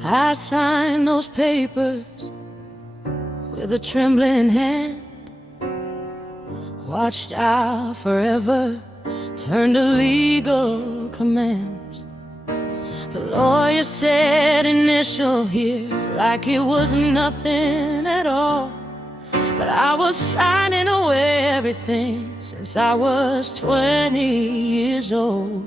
I signed those papers with a trembling hand, watched our forever turn to legal commands. The lawyer said initial here like it was nothing at all, but I was signing away everything since I was 20 years old.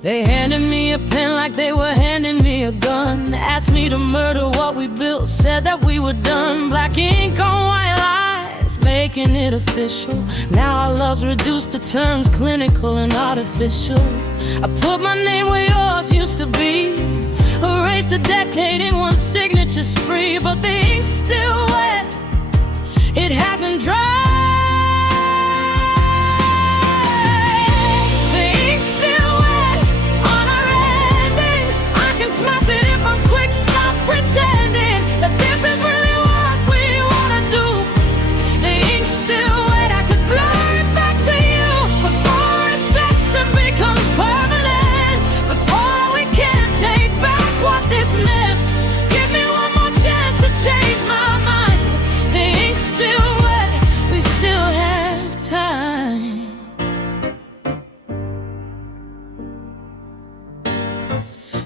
They handed me a pen like they were handing me a gun, asked me to murder what we built, said that we were done. Black ink on white lies, making it official. Now our love's reduced to terms clinical and artificial. I put my name where yours used to be, erased a decade in one signature spree, but the ink's still wet, it hasn't dried. Pretending that this is really what we wanna do. The ink's still wet, I could blow it back to you before it sets and becomes permanent, before we can take back what this meant. Give me one more chance to change my mind. The ink's still wet, we still have time.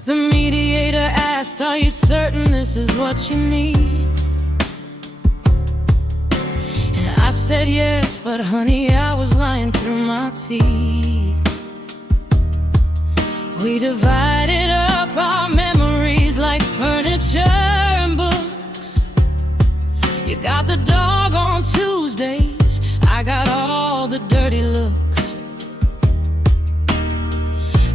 The mediator asked, are you certain this is what you need? And I said yes, but honey, I was lying through my teeth. We divided up our memories like furniture and books. You got the dog on Tuesdays, I got all the dirty looks.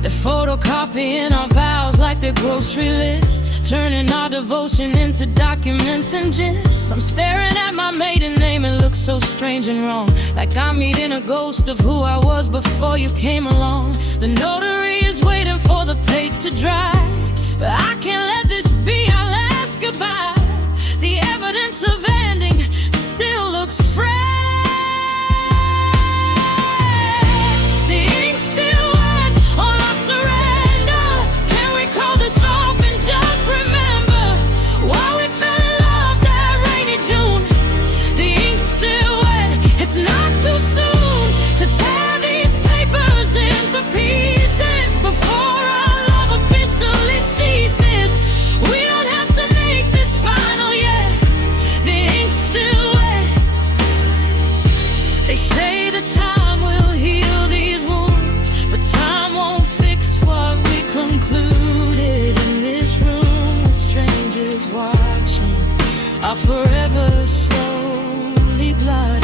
They're photocopying our vows like their grocery list, turning our devotion into documents and gists. I'm staring at my maiden name, it looks so strange and wrong, like I'm meeting a ghost of who I was before you came along. The notary is waiting for the page to dry, but I can't let this be our last goodbye. The evidence of ending still looks fresh. Are forever slowly blotted.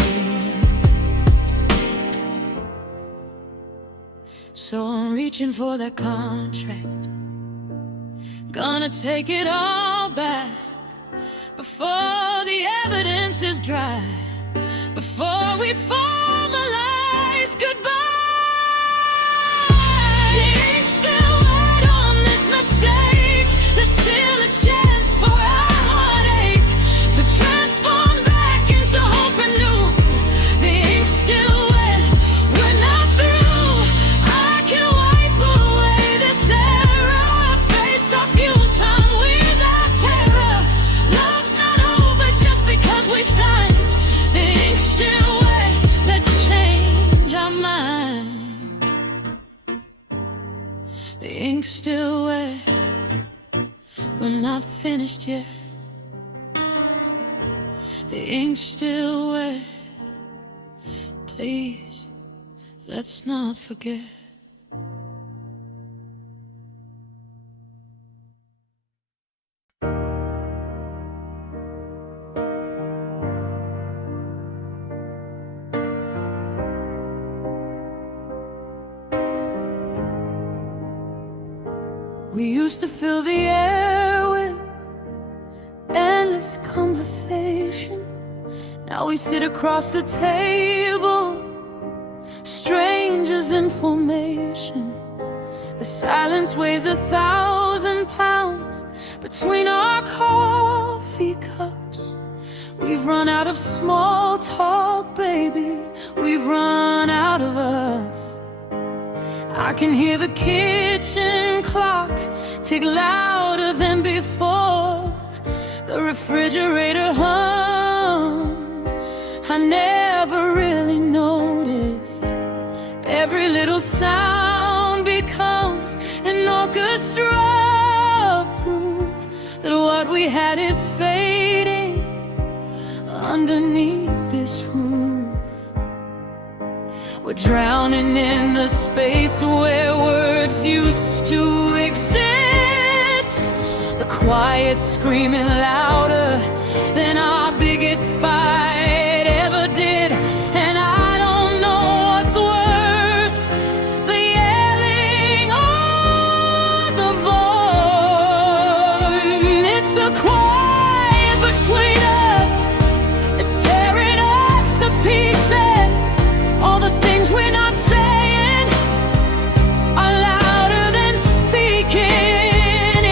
So I'm reaching for that contract, gonna take it all back before the evidence is dry, before we formalize goodbye. The ink's still wet on this mistake, there's still a chance for us transform back into hope anew. The ink's still wet, we're not through. I can wipe away this error, face our future without terror. Love's not over just because we signed. The ink's still wet, let's change our minds. The ink's still wet, we're not finished yet. The ink's still wet, please, let's not forget. We used to fill the air with endless conversation. Now we sit across the table, strangers in formation. The silence weighs 1,000 pounds between our coffee cups. We've run out of small talk, baby. We've run out of us. I can hear the kitchen clock tick louder than before. The refrigerator hum, I never really noticed. Every little sound becomes an orchestra of proof that what we had is fading underneath this roof. We're drowning in the space where words used to exist. The quiet screaming louder than our biggest fight ever did. And I don't know what's worse, the yelling or the voice. It's the quiet between us, it's tearing us to pieces. All the things we're not saying are louder than speaking.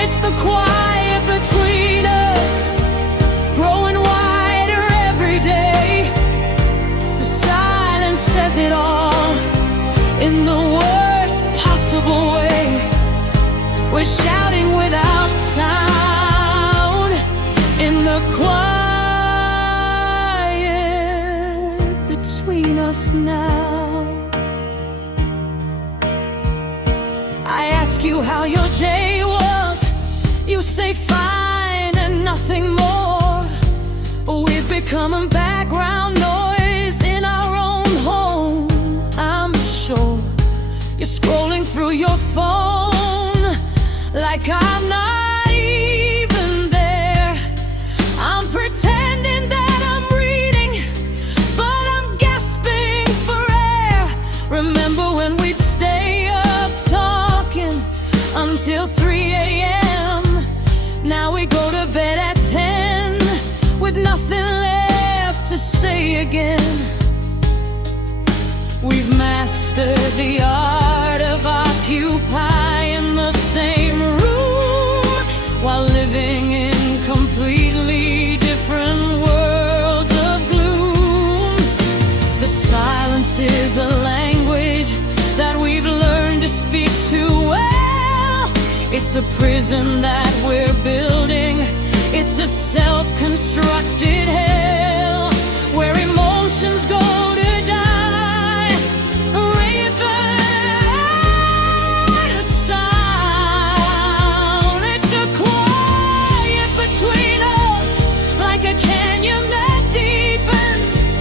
It's the quiet between us, growing wider every day. The silence says it all in the worst possible way. We're shouting without sound in the quiet between us now. I ask you how your day was, you say fine and nothing more. We've become a background noise in our own home. I'm sure you're scrolling through your phone like I'm not even there. I'm pretending that I'm reading, but I'm gasping for air. Remember when we'd stay up talking until 3 a.m.? Now we go to bed at 10 with nothing left to say again. We've mastered the art of occupying the same room while living in completely different worlds of gloom. The silence is a language that we've learned to speak too well. It's a prison that we're building, it's a self-constructed hell where emotions go to die, without a sound. It's a quiet between us, like a canyon that deepens.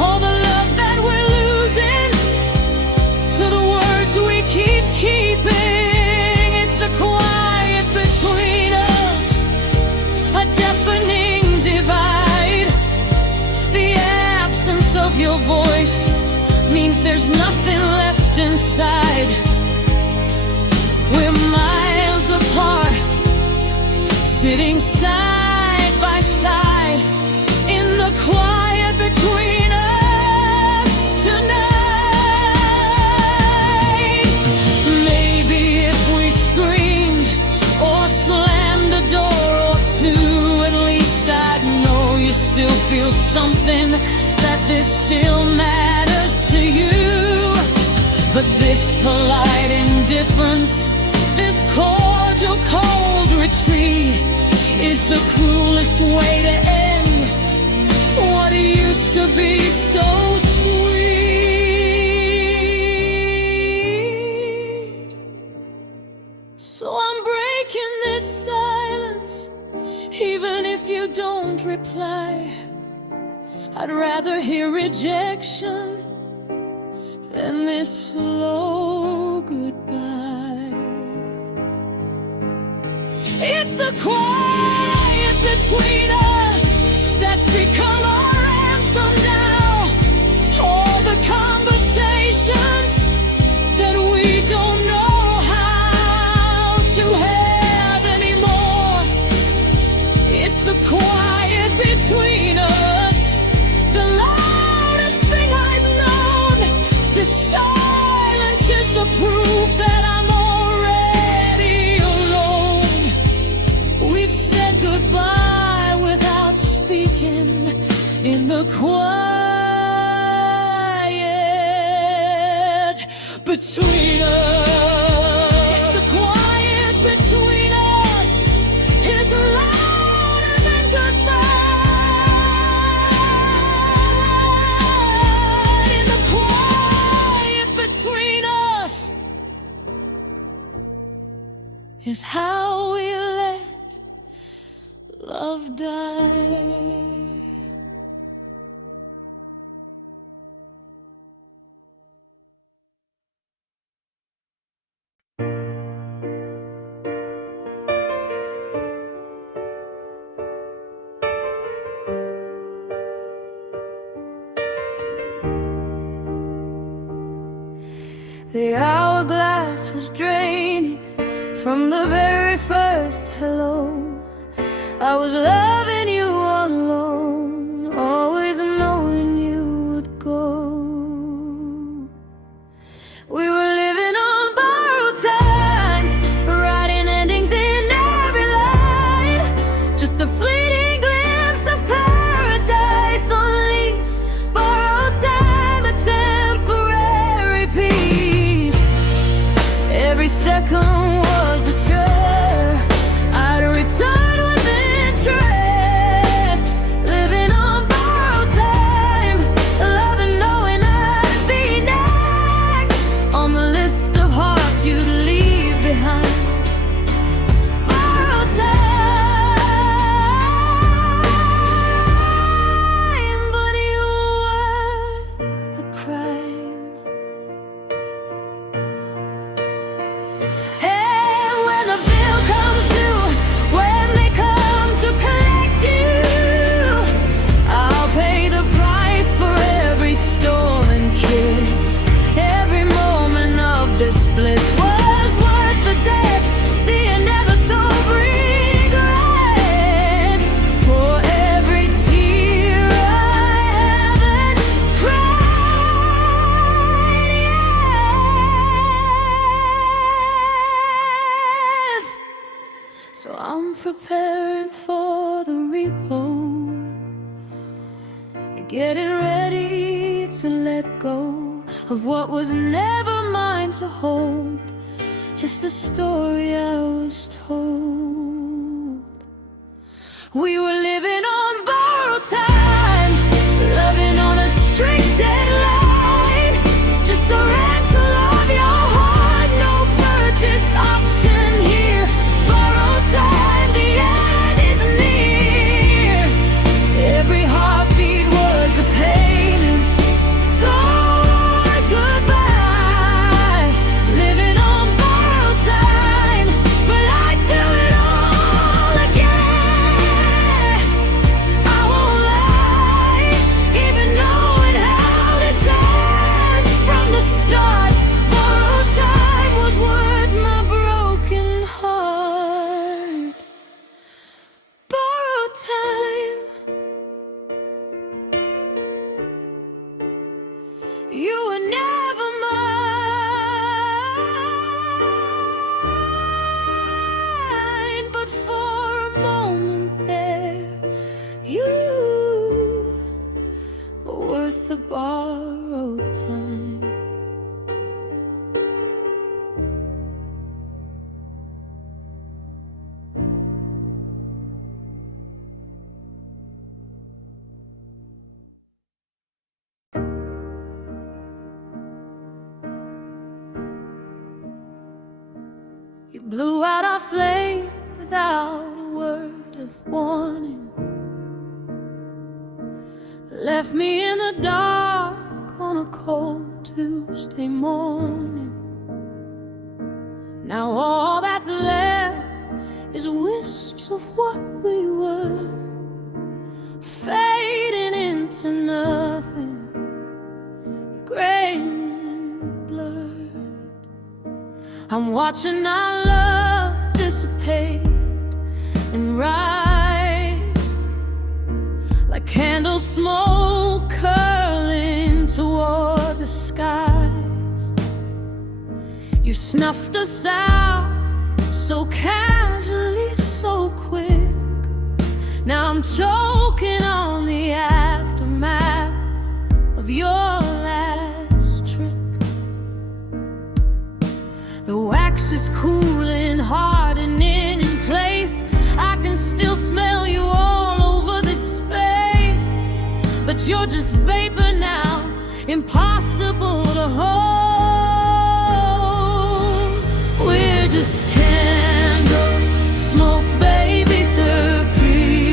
All the love that we're losing to the words we keep keeping. It's the quiet between us, a deafening divide. The absence of your voice means there's nothing left inside. We're miles apart, sitting side by side in the quiet between us tonight. Maybe if we screamed or slammed a door or two, at least I'd know you still feel something, that this still matters to you. But this polite indifference, this cordial cold retreat, is the cruelest way to end what used to be so sweet. So I'm breaking this silence, even if you don't reply. I'd rather hear rejection than this slow goodbye. It's the quiet between us that's become our anthem now. All the conversations that we don't know how to have anymore. It's the quiet between us, the loudest thing I've known. The silence is the proof that I'm already alone. We've said goodbye without speaking in the quiet between us. It's the quiet between love died. The hourglass was draining from the very first hello. I was loving you all alone, always knowing you would go. We were living on borrowed time, writing endings in every line. Just a fleeting glimpse of paradise on lease. Borrowed time, a temporary peace. Every second was a chore. I'd return with interest. Living on borrowed time, loving knowing I'd be next on the list of hearts you'd leave behind. Borrowed time, but you were a crime. And when the bill comes due, when they come to collect you, I'll pay the price for every stolen kiss. Every moment of this bliss was worth the debt, the inevitable regrets. For every tear I haven't cried yet. So I'm preparing for the repo, getting ready to let go of what was never mine to hold. Just a story I was told. We were living on borrowed time, loving on a strict deadline. Just a rental of your heart, no purchase option here. Borrowed time, the end is near. Every heartbeat was a payment toward goodbye. Living on borrowed time, but I'd do it all again. I won't lie, even knowing how this ends from the start. Borrowed time was worth my broken heart. Borrowed time. You were never mine, but for a moment there, you were worth the borrowed time. You blew out our flame without a word of warning. Left me in the dark on a cold Tuesday morning. Now all that's left is wisps of what we were, fading into nothing, gray and blurred. I'm watching our love dissipate and rise like candle smoke curling toward the skies. You snuffed us out so casually, so quick. Now I'm choking on the aftermath of your last trick. The wax is cooling, hardening in place. I can still smell you all over this space, but you're just vapor now, impossible to hold. We're just candle smoke, baby, surprise.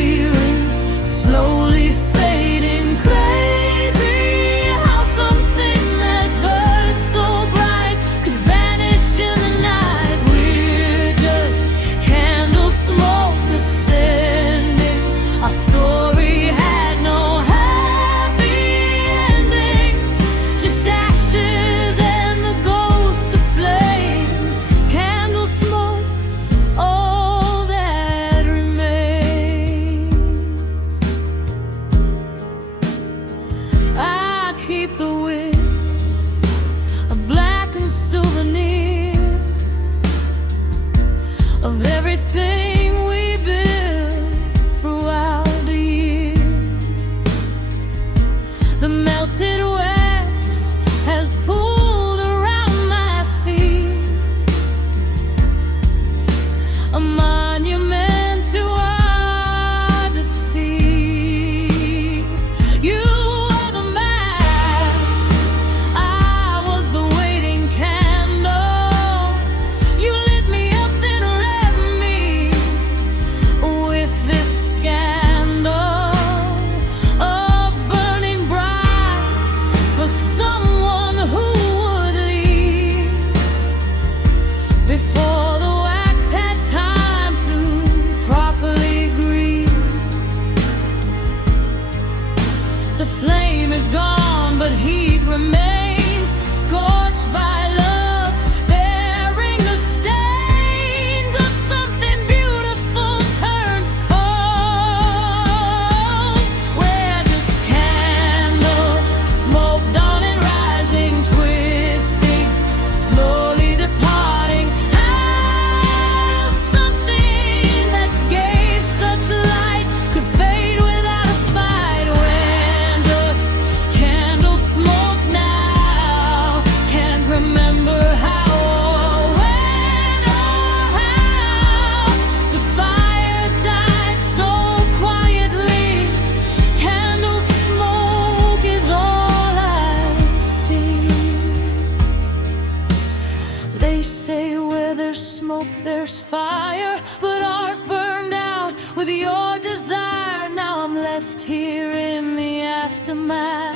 left here in the aftermath,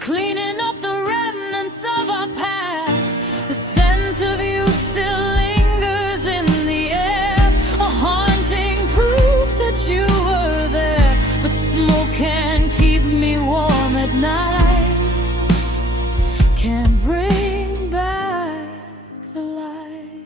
cleaning up the remnants of our path. The scent of you still lingers in the air, a haunting proof that you were there. But smoke can't keep me warm at night, can't bring back the light.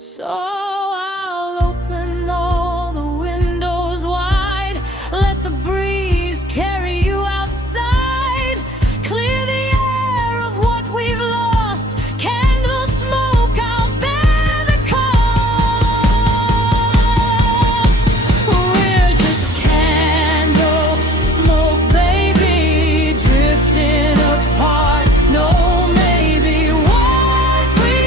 So I'll open all the windows wide, let the breeze carry you outside, clear the air of what we've lost. Candle smoke, I'll bear the cost. We're just candle smoke, baby, drifting apart. No, maybe what we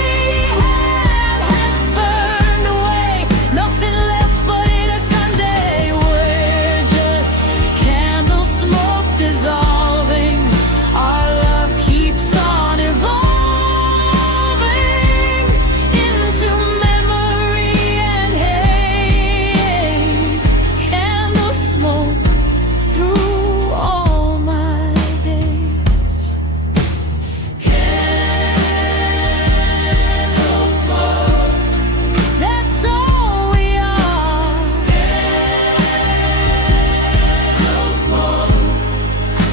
had has burned away. Nothing left but innocent day. We're just candle smoke dissolving. Our love keeps on evolving into memory and haze. Candle smoke through all my days. Candle smoke, that's all we are. Candle smoke,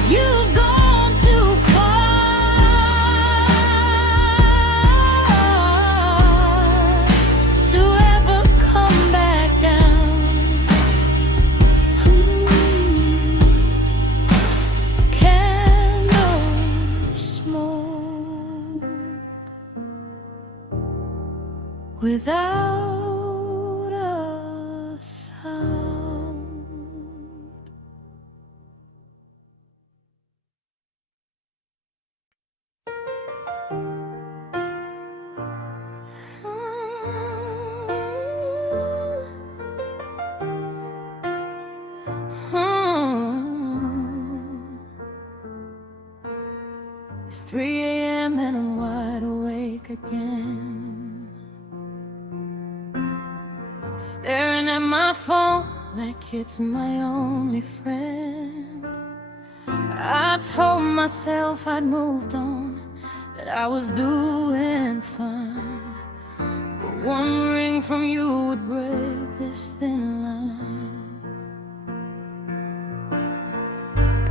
you've gone too far to ever come back down. Candle smoke without a sound. It's 3 a.m. and I'm wide awake again, staring at my phone like it's my only friend. I told myself I'd moved on, that I was doing fine, but one ring from you would break this thin line.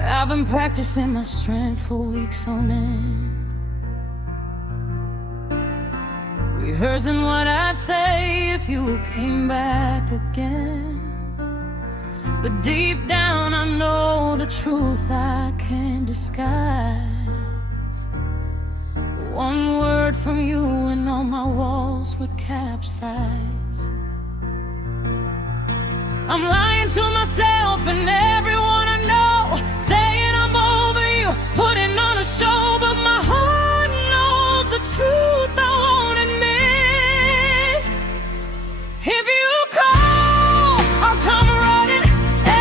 I've been practicing my strength for weeks on end, rehearsing what I'd say if you came back again. But deep down I know the truth I can't disguise. One word from you and all my walls would capsize. I'm lying to myself and everyone I know, saying I'm over you, putting on a show, but my heart knows the truth I won't admit. If you call, I'll come running.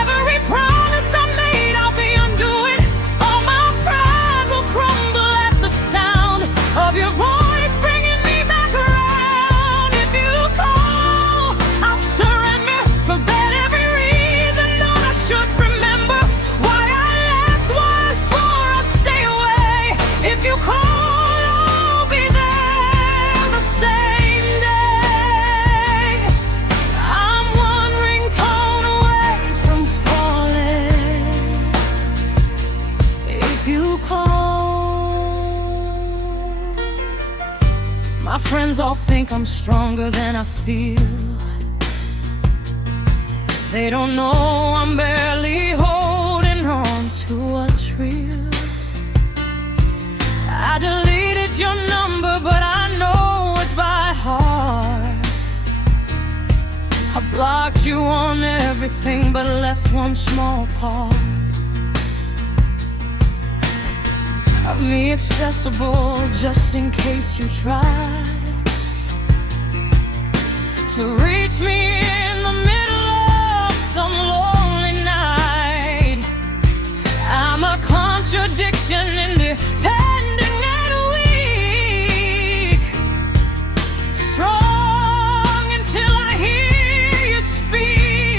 Every promise I made, I'll be undoing. All my pride will crumble at the sound of your voice bringing me back around. If you call, I'll surrender, forget every reason that I should remember. Why I left, why I swore I'd stay away. If you call, I'll be there the same day. I'm one ringtone away from falling. If you call, my friends all think I'm stronger than I feel. They don't know I'm barely holding on to what's real. I deleted your number, but I know it by heart. I blocked you on everything but left one small part of me accessible, just in case you try to reach me in the middle of some lonely night. I'm a contradiction, independent and weak, strong until I hear you speak.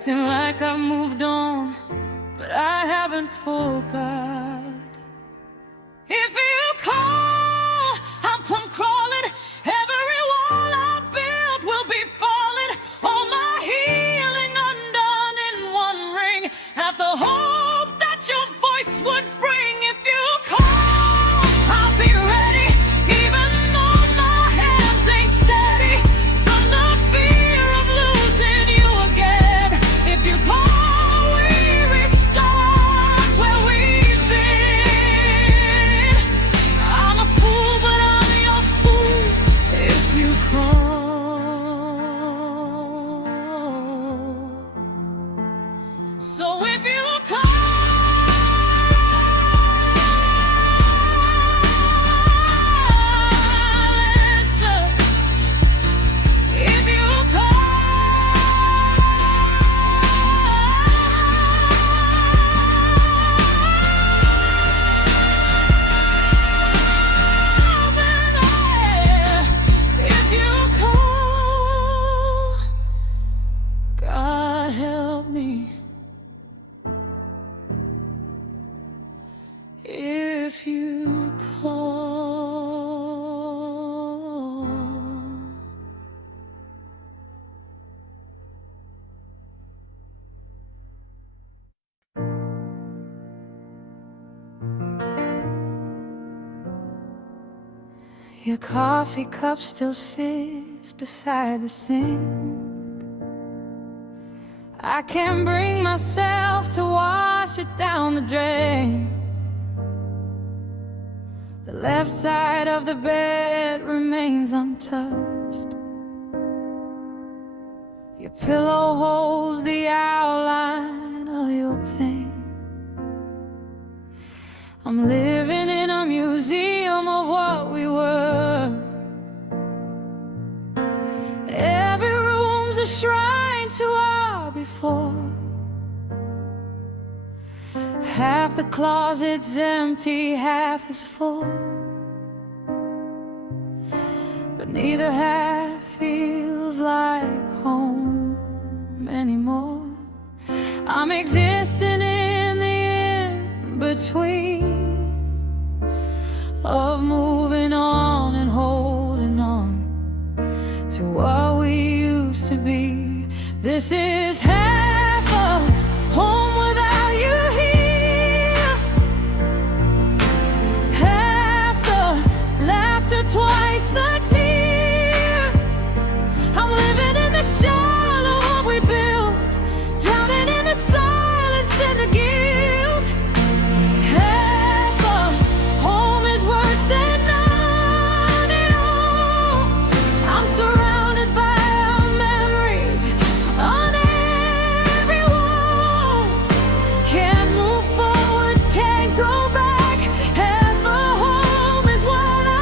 acting like I've moved on, but I haven't forgot. If you call, I'll come crawling. Every wall I built will be falling. All my healing undone in one ring. At the hope that your voice would bring. If you call, I'll be ready. Even though my hands ain't steady from the fear of losing you again. If you call, we restart where we've been. I'm a fool, but I'm your fool. If you call, so if you call, answer. If you call, God help me. If you call. Your coffee cup still sits beside the sink. I can't bring myself to wash it down the drain. The left side of the bed remains untouched. Your pillow holds the outline of your pain. I'm living in a museum of what we were. Every room's a shrine to our before. Half the closet's empty, half is full, but neither half feels like home anymore. I'm existing in the in-between of moving on and holding on to what we used to be. This is half a home without you here, half the laughter, twice the tears. I'm living in the shell of what we built, drowning in the silence and the guilt. Half a home is worse than none at all. I'm surrounded by our memories on every wall. Can't move forward, can't go back. Half a home is what I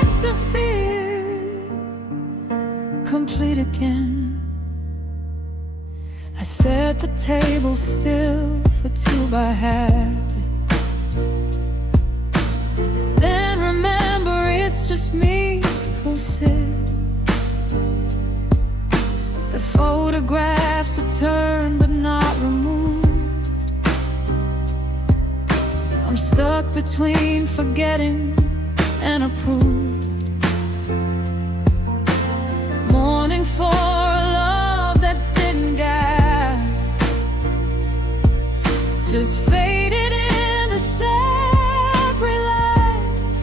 like to feel complete again. I set the table still for two by habit. Then remember it's just me who sits. The photographs are turned but not removed. I'm stuck between forgetting and approved. Mourning for a love that didn't guide, just faded into separate lives.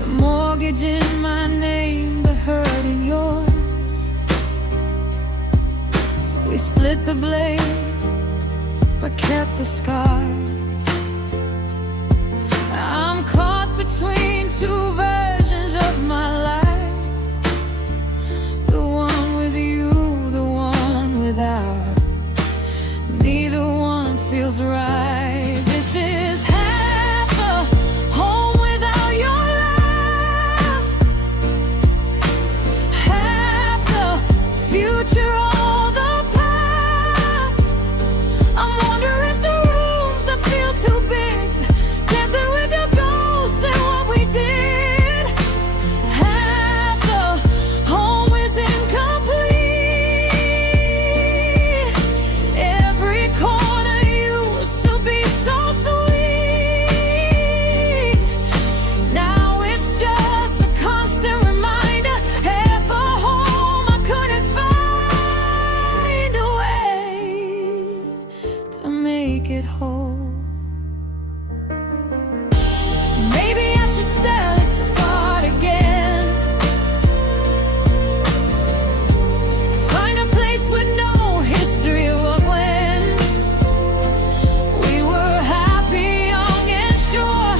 The mortgage in my name, the hurt in yours. We split the blame, but kept the scars. I'm caught between two versions of my life. The one with you, the one without. Neither one feels right. This is half a home without your love, half the future, all the past. I'm wandering through rooms that feel too big, dancing with your ghosts and what we did. make it whole. Maybe I should sell it, start again. Find a place with no history of when we were happy, young and sure.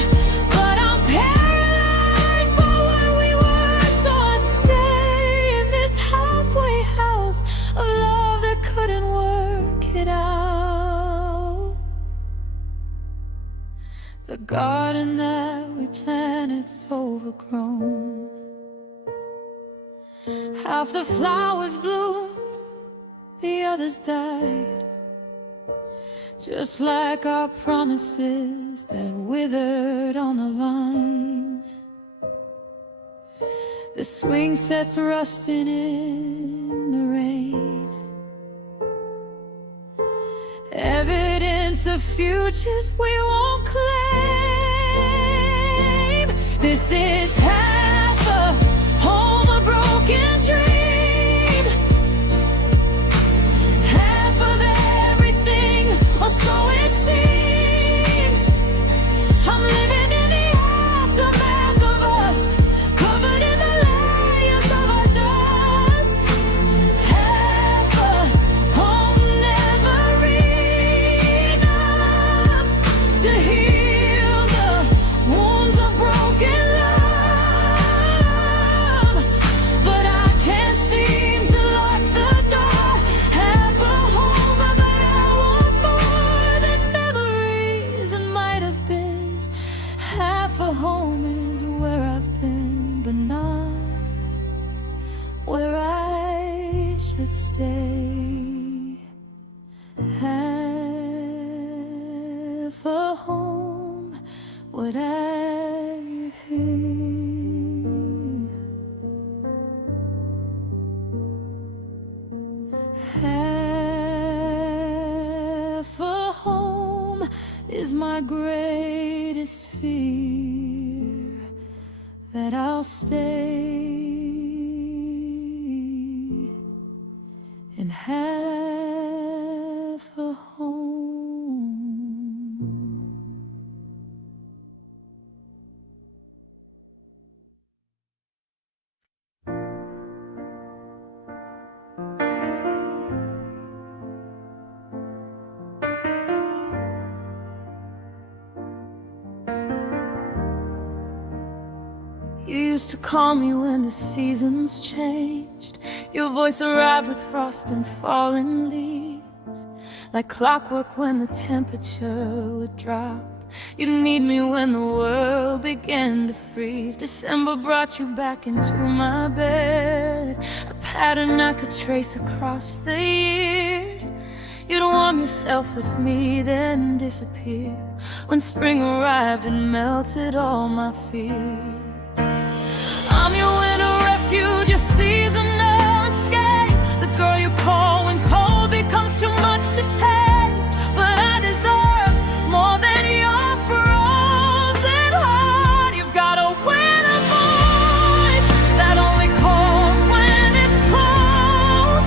But I'm paralyzed by where we were, so I stay in this halfway house of love that couldn't work it out. The garden that we planted's overgrown. Half the flowers bloomed, the others died. Just like our promises that withered on the vine. The swing set's rusting in the rain. Evidence of futures we won't claim. This is half a home, a broken dream. Half of everything, or so it seems. I'm living in the aftermath of us, covered in the layers of our dust. Half a home, never enough to heal the wounds of broken love. But I can't seem to lock the door. Half a home, but I want more than memories and might have been. Half a home is where I've been, but not where I should stay. Half a home, what I hear. Half a home is my greatest fear, that I'll stay in half a home. You used to call me when the seasons changed. Your voice arrived with frost and falling leaves, like clockwork when the temperature would drop. You'd need me when the world began to freeze. December brought you back into my bed, a pattern I could trace across the years. You'd warm yourself with me, then disappear when spring arrived and melted all my fears. I'm your winter refuge, your seasonal escape, the girl you call when cold becomes too much to take. But I deserve more than your frozen heart. You've got a winter voice that only calls when it's cold,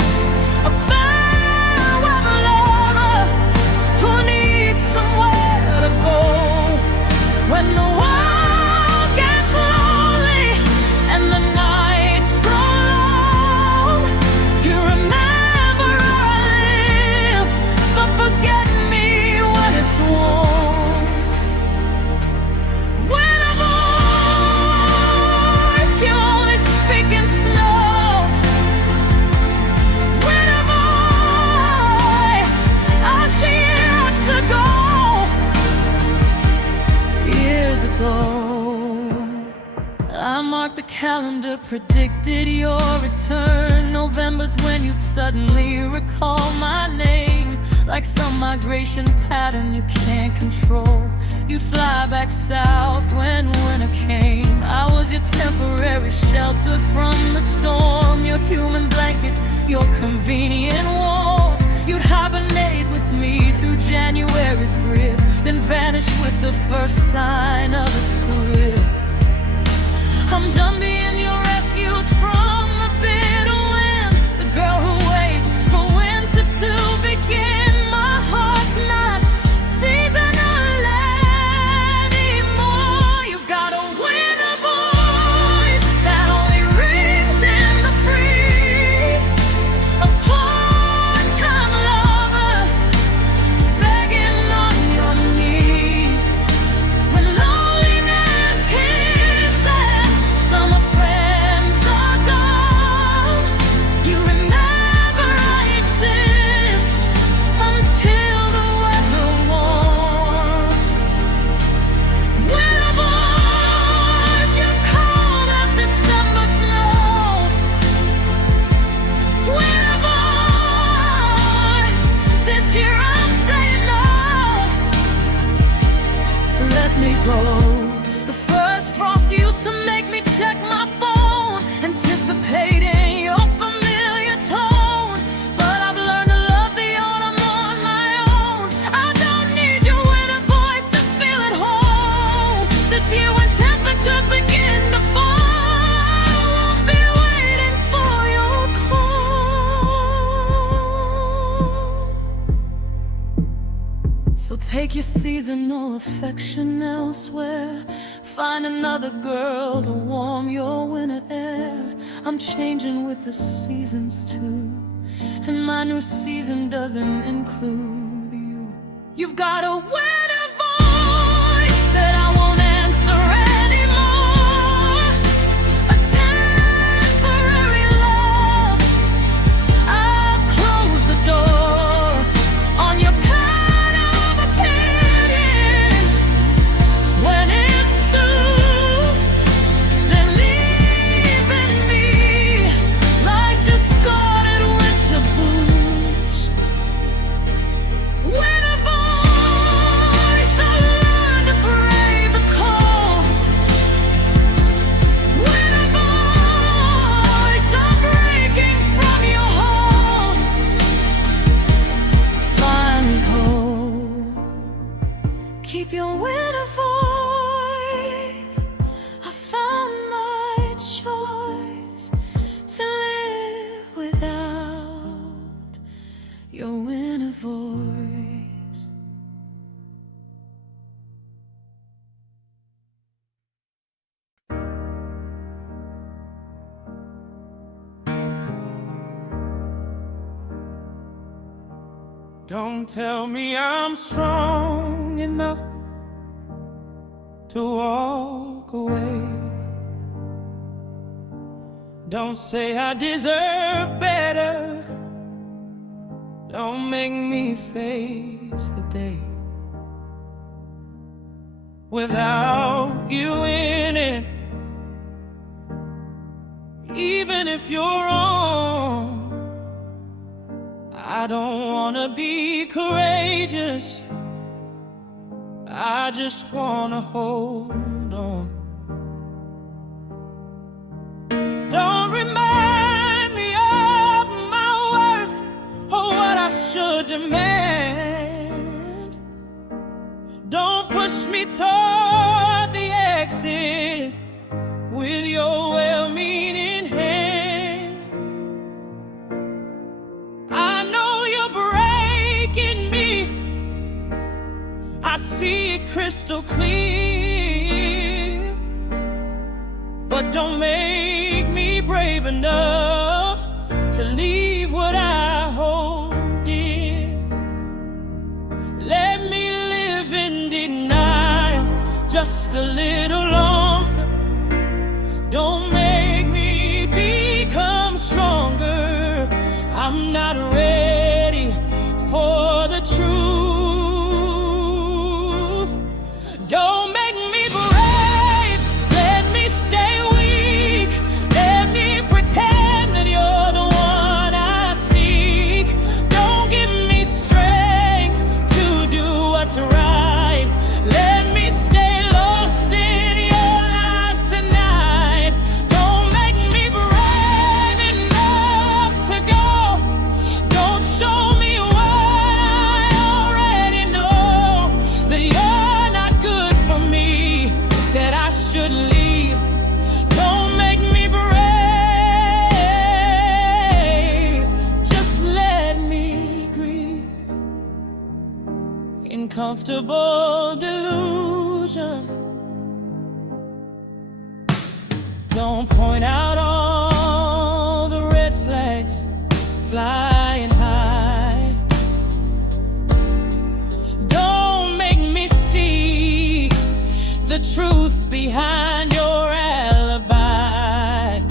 a fair weather lover who needs somewhere to go when the world gets lonely and the nights grow long. You remember I live, but forget me when it's warm. When a voice you only speak in snow. When a voice asked years ago. Years ago, I marked the calendar, predicted your return. November's when you'd suddenly recall my name, like some migration pattern you can't control. You'd fly back south when winter came. I was your temporary shelter from the storm, your human blanket, your convenient warmth. You'd hibernate with me through January's grip, then vanish with the first sign of a tulip. I'm done being your refuge from the bitter wind, the girl who waits for winter to begin. My heart's not So take your seasonal affection elsewhere. Find another girl to warm your winter air. I'm changing with the seasons too, and my new season doesn't include you. You've got a winter voice that I won't answer anymore. A temporary love, I'll close the door on your pain of opinion. When it suits, then leaving me like discarded winter boots. Winter voice, I learned to brave the cold. Winter voice, I'm breaking from your hold. Finally hold, keep your winter voice. I found my choice to live without your winter voice. Don't tell me I'm strong enough to walk away. Don't say I deserve better. Don't make me face the day without you in it. Even if you're wrong, I don't wanna be courageous. I just wanna hold on. Don't remind me of my worth or what I should demand. Don't push me toward the exit with your well-meaning hand. I know you're breaking me, I see it crystal clear. But don't make me brave enough to leave what I hold dear. Let me live in denial just a little longer. Don't make me become stronger. I'm not ready for the truth. Don't make me brave, let me stay weak. Let me pretend that you're the one I seek. Don't give me strength to do what's right. Let me stay lost in your lies tonight. Don't make me brave enough to go. Don't show me what I already know, that you're not good for me, that I should leave. Don't make me brave, just let me grieve in comfortable delusion. Don't point out all the red flags flying high. Don't make me see the truth behind your alibi.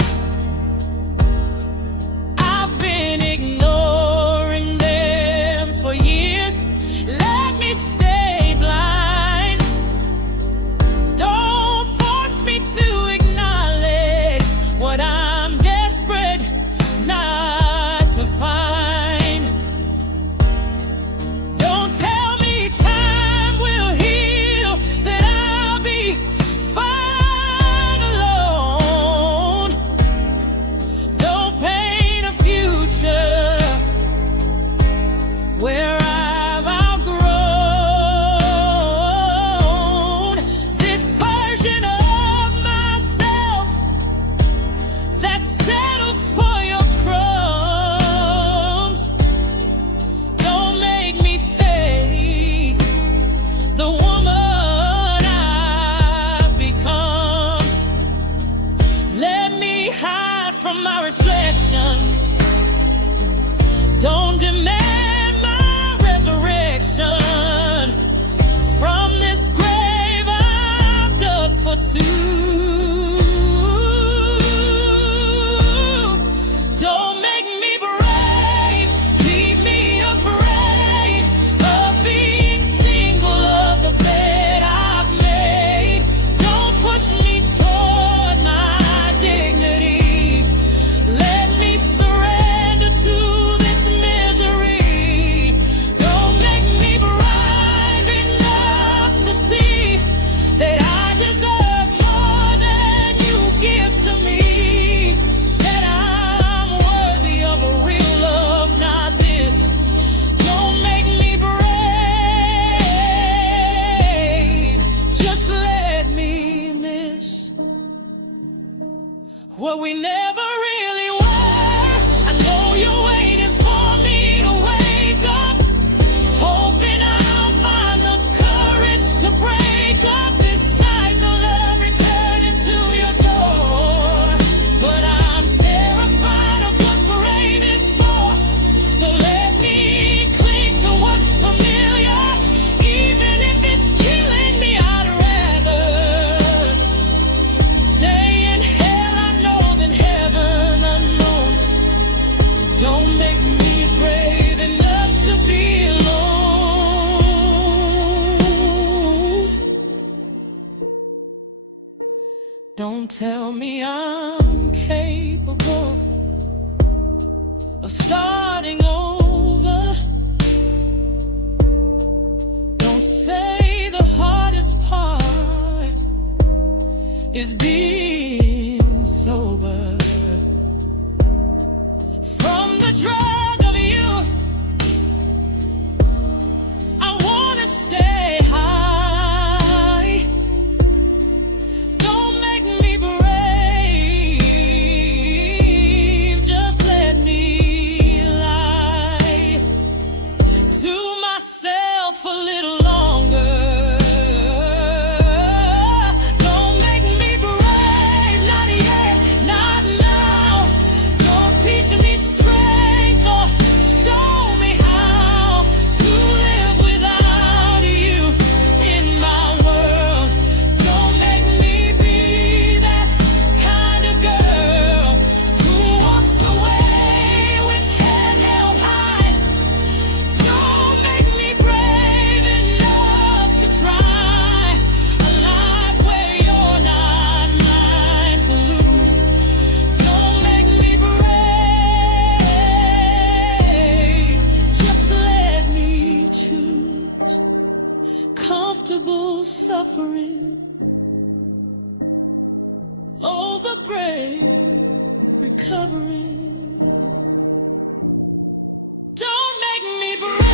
I've been ignoring them for years. Let me stay blind. Don't force me to acknowledge what I'm desperate not to find. Don't tell me I'm capable of starting over. Don't say the hardest part is being sober. From the drug of you, I wanna stay high. Don't make me brave, just let me lie to myself a little longer. Don't make me brave, not yet, not now. Don't teach me strength or show me how to live without you in my world. Don't make me be that kind of girl who walks away with head held high. Don't make me brave enough to try a life where you're not mine to lose. Don't make me brave, just let me choose comfortable suffering over brave recovering. Don't make me brave.